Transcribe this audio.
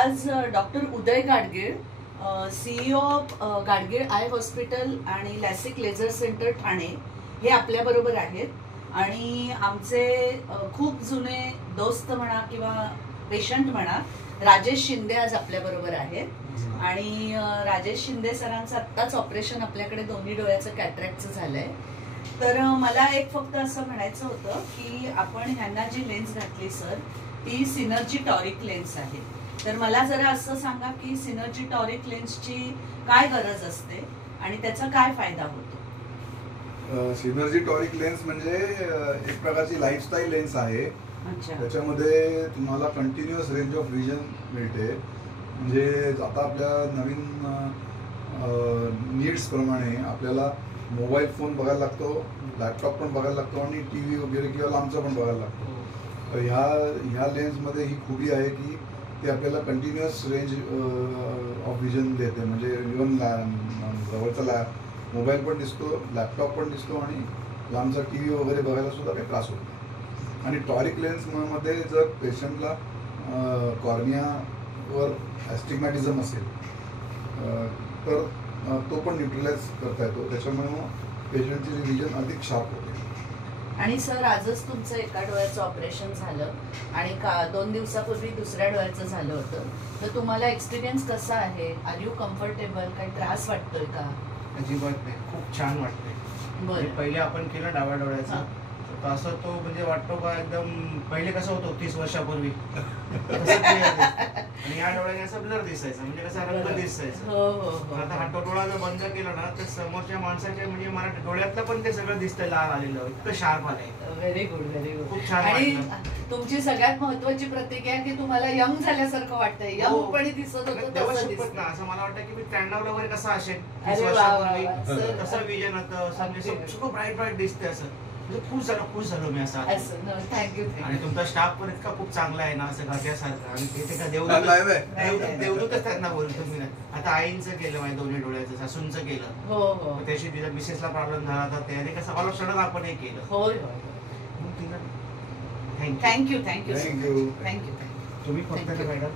आज doctor Uday Gadgil, CEO of Gadgil I hospital आणि LASIK laser centre Thane हे आपल्या बरोबर आहेत. आणि आमचे खूप जुने दोस्त म्हणा किंवा पेशंट म्हणा, राजेश शिंदे आज आपल्या बरोबर आहेत. आणि राजेश शिंदे सरांचं आत्ताच ऑपरेशन आपल्याकडे दोन्ही डोळ्याचं कॅटरॅक्टचं झालंय. तर मला एक फक्त असं म्हणायचं होतं की आपण ह्यांना जी लेन्स घातली सर, ती सिनर्जी टॉरिक लेन्स आहे. तर मला जरा असं सांगा की सिनर्जी टॉरिक लेन्सची काय गरज असते आणि त्याचा काय फायदा होतो? सिनर्जी टॉरिक लेन्स म्हणजे एक प्रकारची लाईफस्टाईल लेन्स आहे. त्याच्यामध्ये तुम्हाला कंटिन्युअस रेंज ऑफ विजन मिळते. म्हणजे आता आपल्या नवीन नीड्स प्रमाणे आपल्याला मोबाईल फोन बघायला लागतो, लॅपटॉप पण बघायला लागतो आणि TV वगैरे किंवा लांबचा पण बघायला लागतो. ह्या लेन्समध्ये ही खूबी आहे की ते आपल्याला कंटिन्युअस रेंज ऑफ विजन देते. म्हणजे इव्हन जवळचा मोबाईल पण दिसतो, लॅपटॉप पण दिसतो आणि लांबचा TV वगैरे बघायला सुद्धा काही त्रास होत नाही. आणि टॉरिक लेन्समध्ये जर पेशंटला कॉर्नियावर ॲस्टिग्मॅटिझम असेल तर तो पण न्यूट्रलाइज करता येतो. त्याच्यामुळे मग पेशंटची विजन अधिक शार्प होते. आणि सर आजच तुमचं एका डोळ्याचं ऑपरेशन झालं आणि 2 दिवसापूर्वी दुसऱ्या डोळ्याचं झालं होतं. तर तुम्हाला एक्सपिरियन्स कसा आहे? Are you comfortable? काही त्रास वाटतोय का? अजिबात नाही, खूप छान वाटतंय. पहिले आपण केलं डाव्या डोळ्याचा, असं तो म्हणजे वाटतो का एकदम पहिले कसं होतं 30 वर्षापूर्वी आणि या डोळ्याने असं ब्लर दिसायचं, म्हणजे कसा रंग दिसायचं. आता हा डोळा जर बंद केला ना तर समोरच्या माणसाच्या म्हणजे मला डोळ्यातलं पण ते सगळं दिसतंय, लाल आलेलं, इतकं शार्प आलंय. Very good, very good. खूप छान. आणि तुमची सगळ्यात महत्वाची प्रतिक्रिया की तुम्हाला यंग झाल्यासारखं वाटतंय, यंगपणी दिसत होतं ना. असं मला वाटतं की मी 93 वगैरे कसं असेल 30 वर्षापूर्वी कसं विजन होतं, सगळं ब्राईट ब्राईट दिसतंय. असं खुश झालो मी असं. थँक्यू. आणि तुमचा स्टाफ पण इतका खूप चांगला आहे ना, असं घरच्यासारखं. आणि ते का देवदूतच त्यांना बोलतो मी. आता आईंचं केलं, माझ्या दोन्ही डोळ्याचं, सासूंचं केलं. हो. त्याशी तिच्या मिसेसला प्रॉब्लेम झाला होता, त्याने कसं मला सडन आपण हे केलं. होय. थँक्यू. थँक्यू. तुम्ही फक्त मॅडम